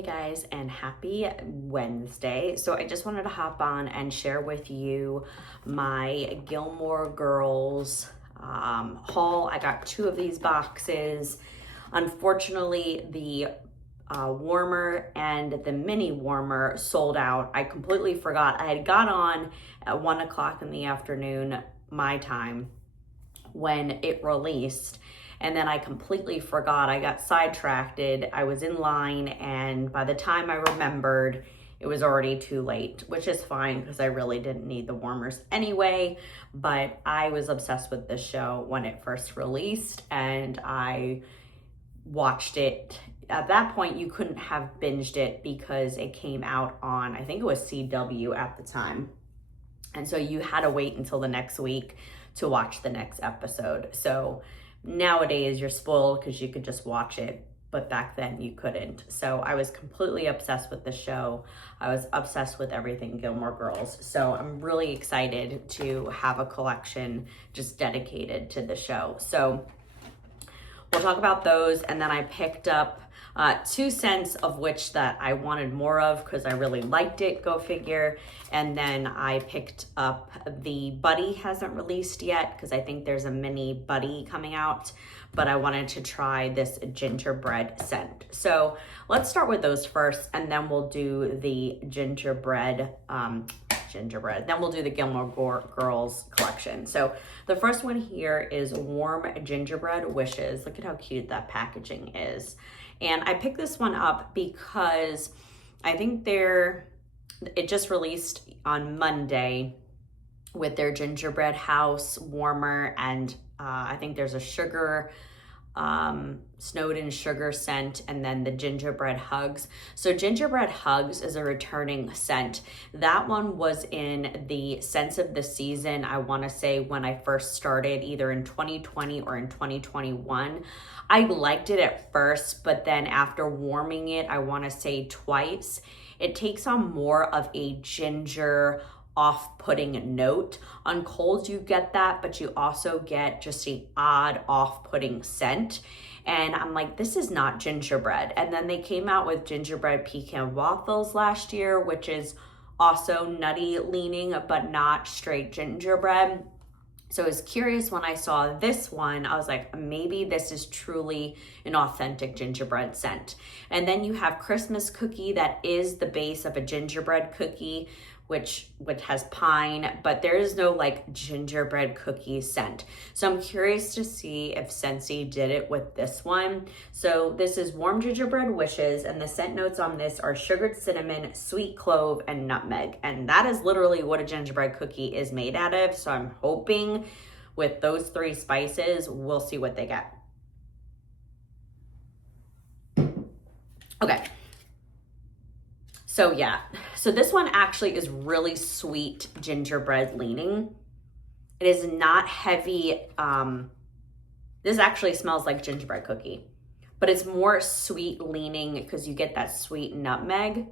Hey guys, and happy Wednesday. So I just wanted to hop on and share with you my Gilmore Girls haul. I got 2 of these boxes. Unfortunately, the warmer and the mini warmer sold out. I completely forgot. I had got on at 1 o'clock in the afternoon, my time, when it released. And then I completely forgot. I got sidetracked. I was in line, and by the time I remembered, it was already too late, which is fine because I really didn't need the warmers anyway. But I was obsessed with this show when it first released, and I watched it. At that point, you couldn't have binged it because it came out on, I think it was CW at the time. And so you had to wait until the next week to watch the next episode. So nowadays you're spoiled because you could just watch it, but back then you couldn't. So I was completely obsessed with the show. I was obsessed with everything Gilmore Girls. So I'm really excited to have a collection just dedicated to the show. So we'll talk about those, and then I picked up 2 scents, of which that I wanted more of because I really liked it, go figure. And then I picked up the Buddy, hasn't released yet because I think there's a mini Buddy coming out, but I wanted to try this gingerbread scent. So let's start with those first, and then we'll do the gingerbread. Then we'll do the Gilmore Girls collection. So the first one here is Warm Gingerbread Wishes. Look at how cute that packaging is. And I picked this one up because I think it just released on Monday with their gingerbread house warmer, and I think there's a sugar Snowden sugar scent, and then the gingerbread hugs. So gingerbread hugs is a returning scent. That one was in the scents of the season, I want to say, when I first started, either in 2020 or in 2021. I liked it at first, but then after warming it, I want to say twice, it takes on more of a ginger off-putting note. On cold you get that, but you also get just an odd off-putting scent, and I'm like, this is not gingerbread. And then they came out with gingerbread pecan waffles last year, which is also nutty leaning but not straight gingerbread. So I was curious when I saw this one. I was like, maybe this is truly an authentic gingerbread scent. And then you have Christmas cookie, that is the base of a gingerbread cookie, which has pine, but there is no like gingerbread cookie scent. So I'm curious to see if Scentsy did it with this one. So this is Warm Gingerbread Wishes, and the scent notes on this are sugared cinnamon, sweet clove, and nutmeg. And that is literally what a gingerbread cookie is made out of. So I'm hoping with those 3 spices, we'll see what they get. Okay. So yeah, so this one actually is really sweet gingerbread leaning. It is not heavy. This actually smells like gingerbread cookie, but it's more sweet leaning because you get that sweet nutmeg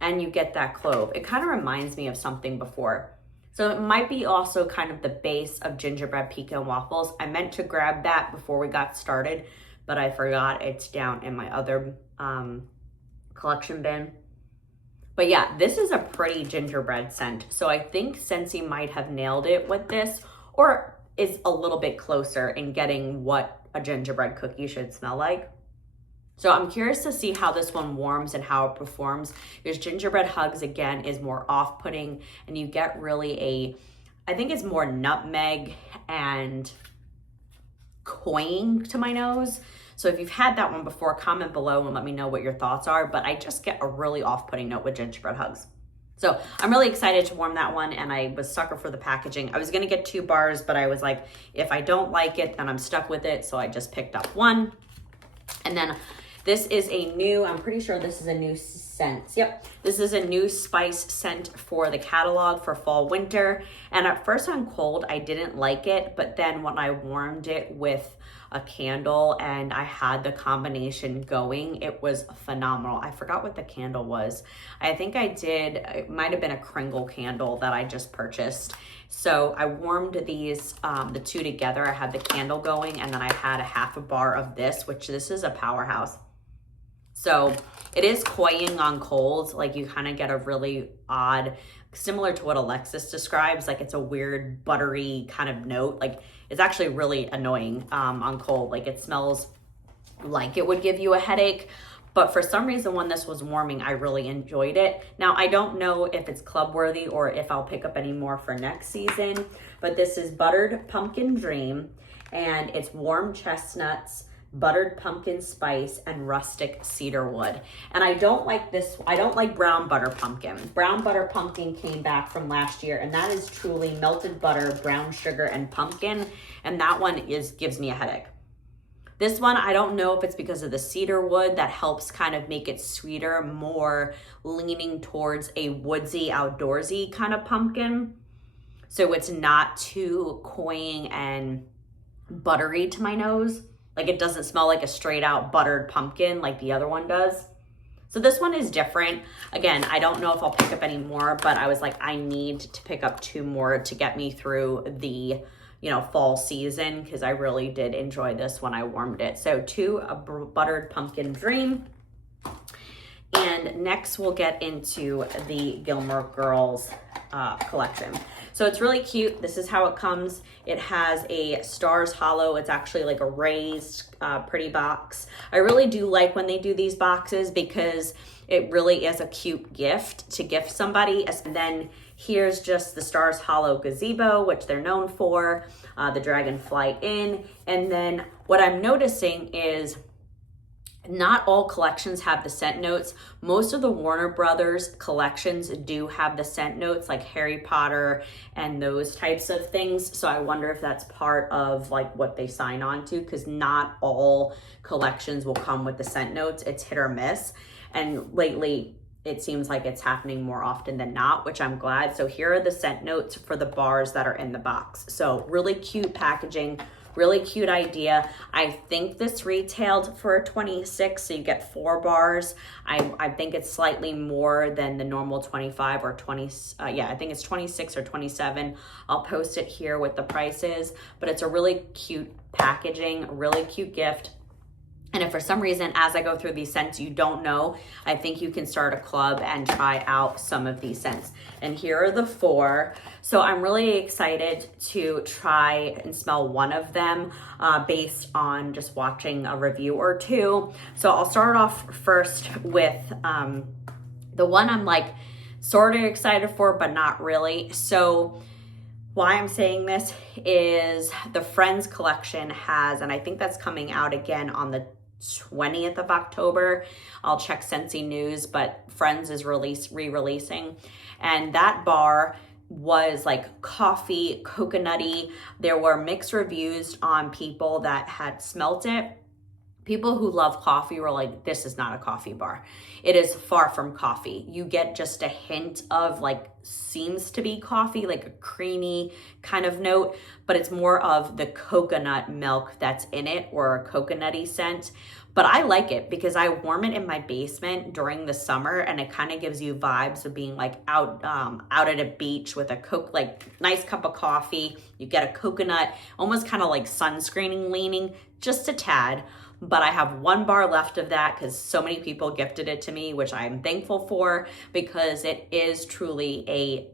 and you get that clove. It kind of reminds me of something before. So it might be also kind of the base of gingerbread pecan waffles. I meant to grab that before we got started, but I forgot. It's down in my other collection bin. But yeah, this is a pretty gingerbread scent. So I think Scentsy might have nailed it with this, or is a little bit closer in getting what a gingerbread cookie should smell like. So I'm curious to see how this one warms and how it performs, because gingerbread hugs, again, is more off-putting, and you get really I think it's more nutmeg and cloying to my nose. So if you've had that one before, comment below and let me know what your thoughts are, but I just get a really off-putting note with gingerbread hugs. So I'm really excited to warm that one, and I was sucker for the packaging. I was gonna get 2 bars, but I was like, if I don't like it, then I'm stuck with it, so I just picked up 1. And then this is a new, I'm pretty sure this is a new scent. Yep, this is a new spice scent for the catalog for fall winter. And at first on cold, I didn't like it, but then when I warmed it with a candle and I had the combination going, it was phenomenal. I forgot what the candle was. I think it might have been a Kringle candle that I just purchased. So I warmed these, the 2 together. I had the candle going, and then I had a half a bar of this, which this is a powerhouse. So it is cloying on cold. Like you kind of get a really odd, similar to what Alexis describes, like it's a weird buttery kind of note. Like it's actually really annoying on cold. Like it smells like it would give you a headache. But for some reason, when this was warming, I really enjoyed it. Now, I don't know if it's club worthy or if I'll pick up any more for next season, but this is Buttered Pumpkin Dream, and it's warm chestnuts, buttered pumpkin spice, and rustic cedar wood. And I don't like this, I don't like brown butter pumpkin. Brown butter pumpkin came back from last year, and that is truly melted butter, brown sugar, and pumpkin, and that one gives me a headache. This one, I don't know if it's because of the cedar wood that helps kind of make it sweeter, more leaning towards a woodsy, outdoorsy kind of pumpkin. So it's not too cloying and buttery to my nose. Like it doesn't smell like a straight out buttered pumpkin like the other one does. So this one is different. Again, I don't know if I'll pick up any more, but I was like, I need to pick up 2 more to get me through the fall season, because I really did enjoy this when I warmed it. So 2 Buttered Pumpkin Dream. And next we'll get into the Gilmore Girls collection. So it's really cute. This is how it comes. It has a Stars Hollow. It's actually like a raised pretty box. I really do like when they do these boxes because it really is a cute gift to gift somebody. And then here's just the Stars Hollow gazebo, which they're known for, the Dragonfly Inn. And then what I'm noticing is not all collections have the scent notes. Most of the Warner Brothers collections do have the scent notes, like Harry Potter and those types of things. So I wonder if that's part of like what they sign on to, because not all collections will come with the scent notes. It's hit or miss. And lately, it seems like it's happening more often than not, which I'm glad. So here are the scent notes for the bars that are in the box. So really cute packaging, really cute idea. I think this retailed for $26, so you get 4 bars. I think it's slightly more than the normal 25 or 20. Yeah, I think it's 26 or 27. I'll post it here with the prices, but it's a really cute packaging, really cute gift. And if for some reason, as I go through these scents, you don't know, I think you can start a club and try out some of these scents. And here are the 4. So I'm really excited to try and smell one of them based on just watching a review or 2. So I'll start off first with the one I'm like sort of excited for, but not really. So why I'm saying this is the Friends collection has, and I think that's coming out again on the 20th of October. I'll check Scentsy News, but Friends is re-releasing. And that bar was like coffee, coconutty. There were mixed reviews on people that had smelt it. People who love coffee were like, this is not a coffee bar. It is far from coffee. You get just a hint of like, seems to be coffee, like a creamy kind of note, but it's more of the coconut milk that's in it, or a coconutty scent. But I like it because I warm it in my basement during the summer, and it kind of gives you vibes of being like out at a beach with a like nice cup of coffee. You get a coconut, almost kind of like sunscreening leaning, just a tad. But I have 1 bar left of that because so many people gifted it to me, which I'm thankful for, because it is truly a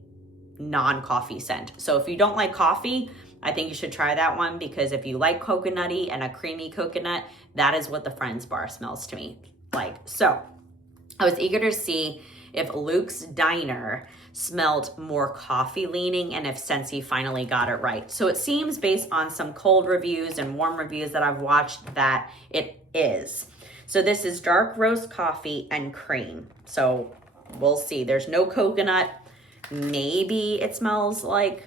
non-coffee scent. So if you don't like coffee, I think you should try that one, because if you like coconutty and a creamy coconut, that is what the Friends bar smells to me like. So I was eager to see if Luke's Diner smelled more coffee leaning, and if Scentsy finally got it right. So it seems, based on some cold reviews and warm reviews that I've watched, that it is. So this is dark roast coffee and cream. So we'll see. There's no coconut. Maybe it smells like,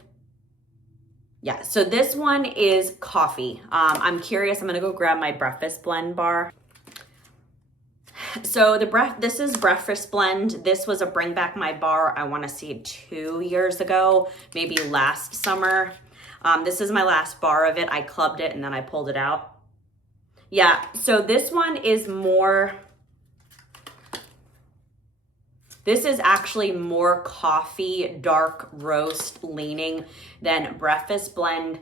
yeah. So this one is coffee. I'm curious. I'm gonna go grab my breakfast blend bar. So this is Breakfast Blend. This was a Bring Back My Bar, I want to say 2 years ago, maybe last summer. This is my last bar of it. I clubbed it and then I pulled it out. Yeah, so this one is more, this is actually more coffee, dark roast leaning than Breakfast Blend.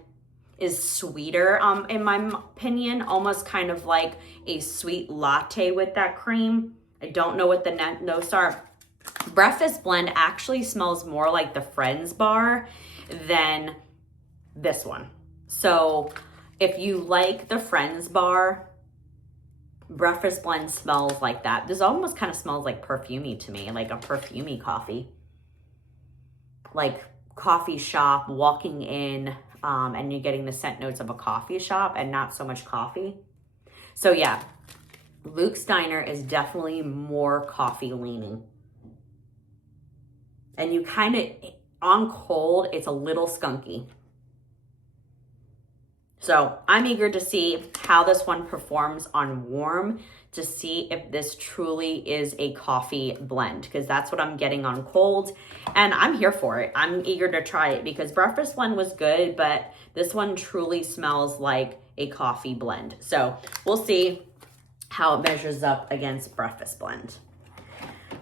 is sweeter, in my opinion, almost kind of like a sweet latte with that cream. I don't know what the notes are. Breakfast Blend actually smells more like the Friends bar than this one. So if you like the Friends bar, Breakfast Blend smells like that. This almost kind of smells like perfumey to me, like a perfumey coffee. Like coffee shop, walking in, and you're getting the scent notes of a coffee shop and not so much coffee. So yeah, Luke's Diner is definitely more coffee leaning. And you kind of, on cold, it's a little skunky. So I'm eager to see how this one performs on warm, to see if this truly is a coffee blend, because that's what I'm getting on cold, and I'm here for it. I'm eager to try it because Breakfast Blend was good, but this one truly smells like a coffee blend. So we'll see how it measures up against Breakfast Blend.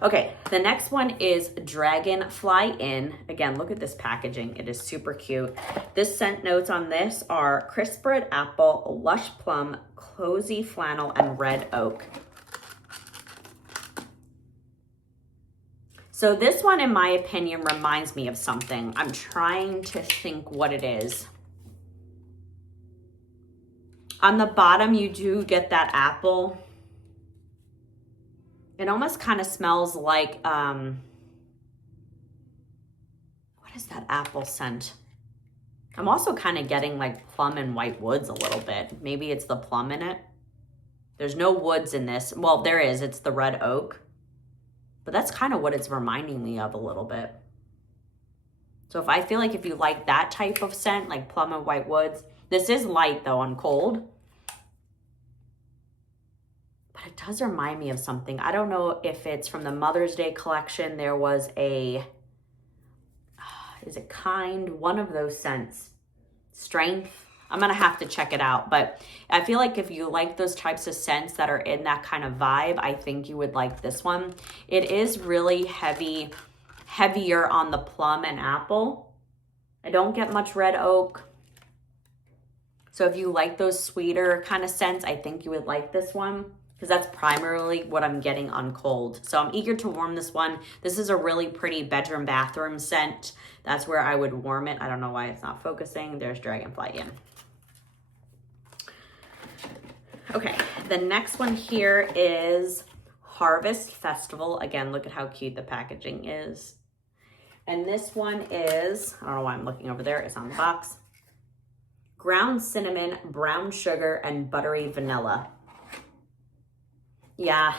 Okay, the next one is Dragonfly Inn. Again, look at this packaging. It is super cute. This scent notes on this are crisp red apple, lush plum, cozy flannel, and red oak. So this one, in my opinion, reminds me of something. I'm trying to think what it is. On the bottom, you do get that apple. It almost kind of smells like, what is that apple scent? I'm also kind of getting like plum and white woods a little bit. Maybe it's the plum in it. There's no woods in this. Well, there is. It's the red oak. But that's kind of what it's reminding me of a little bit. So if I feel like if you like that type of scent, like plum and white woods, this is light though on cold. But it does remind me of something. I don't know if it's from the Mother's Day collection. There was a, is it Kind? One of those scents. Strength. I'm going to have to check it out. But I feel like if you like those types of scents that are in that kind of vibe, I think you would like this one. It is really heavier on the plum and apple. I don't get much red oak. So if you like those sweeter kind of scents, I think you would like this one, because that's primarily what I'm getting on cold. So I'm eager to warm this one. This is a really pretty bedroom bathroom scent. That's where I would warm it. I don't know why it's not focusing. There's Dragonfly Inn. Okay, the next one here is Harvest Festival. Again, look at how cute the packaging is. And this one is, I don't know why I'm looking over there. It's on the box. Ground cinnamon, brown sugar, and buttery vanilla. Yeah,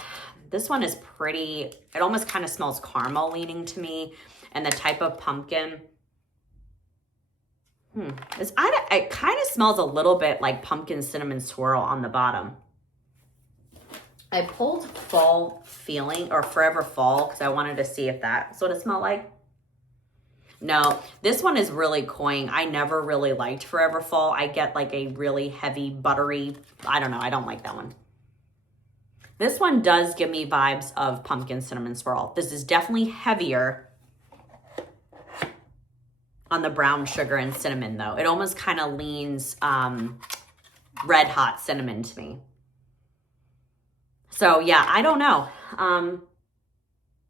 this one is pretty, it almost kind of smells caramel leaning to me, and the type of pumpkin. It kind of smells a little bit like pumpkin cinnamon swirl on the bottom. I pulled Fall Feeling or Forever Fall because I wanted to see if that's what it smelled like. No, this one is really cloying. I never really liked Forever Fall. I get like a really heavy, buttery, I don't know, I don't like that one. This one does give me vibes of pumpkin cinnamon swirl. This is definitely heavier on the brown sugar and cinnamon though. It almost kind of leans red hot cinnamon to me. So yeah, I don't know.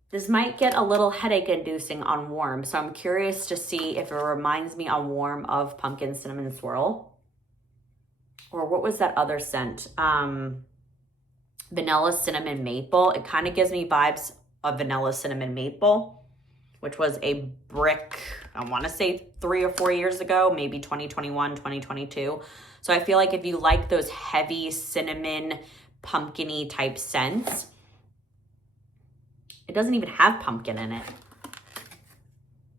This might get a little headache inducing on warm. So I'm curious to see if it reminds me on warm of pumpkin cinnamon swirl. Or what was that other scent? Vanilla cinnamon maple. It kind of gives me vibes of vanilla cinnamon maple, which was a brick, I want to say 3 or 4 years ago, maybe 2021, 2022. So I feel like if you like those heavy cinnamon, pumpkin-y type scents, it doesn't even have pumpkin in it.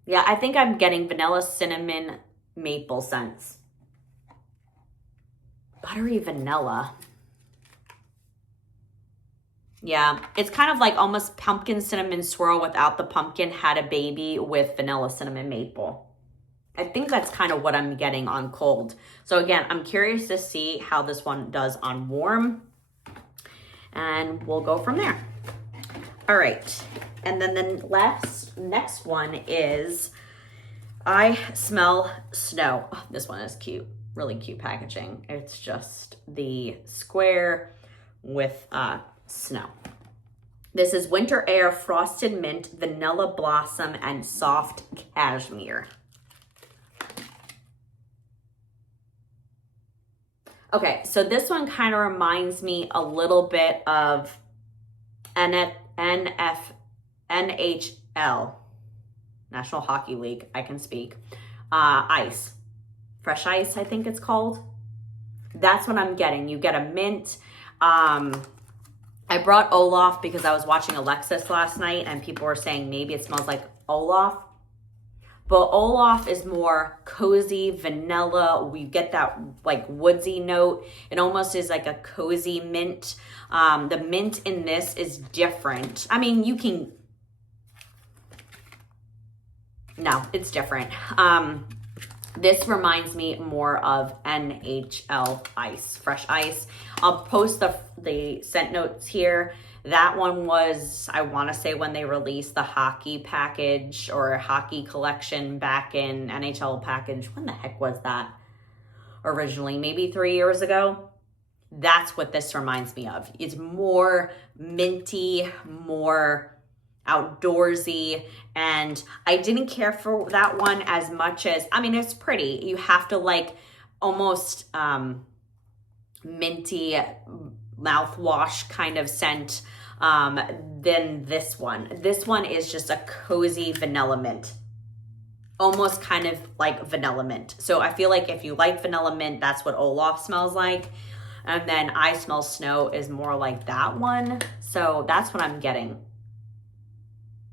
Yeah, I think I'm getting vanilla cinnamon maple scents. Buttery vanilla. Yeah, it's kind of like almost pumpkin cinnamon swirl without the pumpkin had a baby with vanilla cinnamon maple. I think that's kind of what I'm getting on cold. So again, I'm curious to see how this one does on warm. And we'll go from there. All right. And then the next one is I Smell Snow. Oh, this one is cute. Really cute packaging. It's just the square with snow. This is Winter Air Frosted Mint, Vanilla Blossom, and Soft Cashmere. Okay, so this one kind of reminds me a little bit of NHL, National Hockey League, I can speak. Ice. Fresh ice, I think it's called. That's what I'm getting. You get a mint. I brought Olaf because I was watching Alexis last night and people were saying maybe it smells like Olaf. But Olaf is more cozy, vanilla. We get that like woodsy note. It almost is like a cozy mint. The mint in this is different. I mean, you can... No, it's different. This reminds me more of NHL ice, fresh ice. I'll post the scent notes here. That one was, I want to say, when they released the hockey package or hockey collection back in NHL package. When the heck was that originally? Maybe 3 years ago? That's what this reminds me of. It's more minty, more outdoorsy, and I didn't care for that one as much as, I mean, it's pretty. You have to like almost minty mouthwash kind of scent than this one. This one is just a cozy vanilla mint, almost kind of like vanilla mint. So I feel like if you like vanilla mint, that's what Olaf smells like. And then I Smell Snow is more like that one. So that's what I'm getting.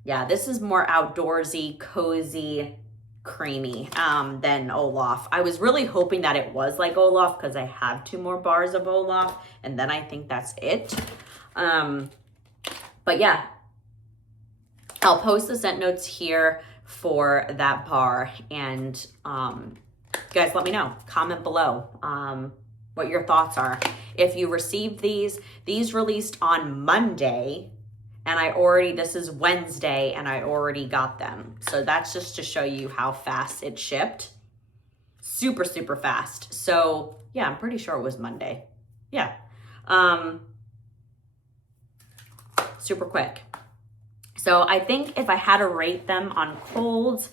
Yeah, this is more outdoorsy, cozy, creamy than Olaf. I was really hoping that it was like Olaf because I have 2 more bars of Olaf, and then I think that's it. But yeah, I'll post the scent notes here for that bar, and you guys let me know. Comment below what your thoughts are. If you received these released on Monday, and this is Wednesday, and I already got them. So that's just to show you how fast it shipped. Super, super fast. So yeah, I'm pretty sure it was Monday. Yeah. Super quick. So I think if I had to rate them on colds,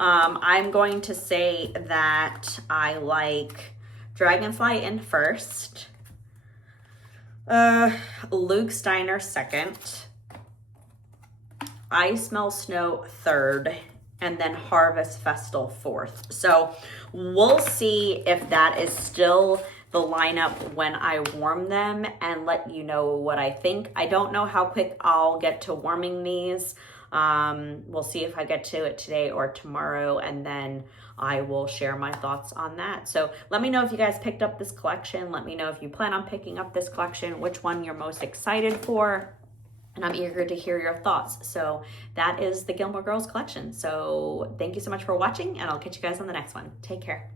I'm going to say that I like Dragonfly in first, Luke Steiner second, I Smell Snow third, and then Harvest Festal fourth. So we'll see if that is still the lineup when I warm them and let you know what I think. I don't know how quick I'll get to warming these. We'll see if I get to it today or tomorrow, and then I will share my thoughts on that. So let me know if you guys picked up this collection. Let me know if you plan on picking up this collection, which one you're most excited for. And I'm eager to hear your thoughts. So that is the Gilmore Girls collection. So thank you so much for watching, and I'll catch you guys on the next one. Take care.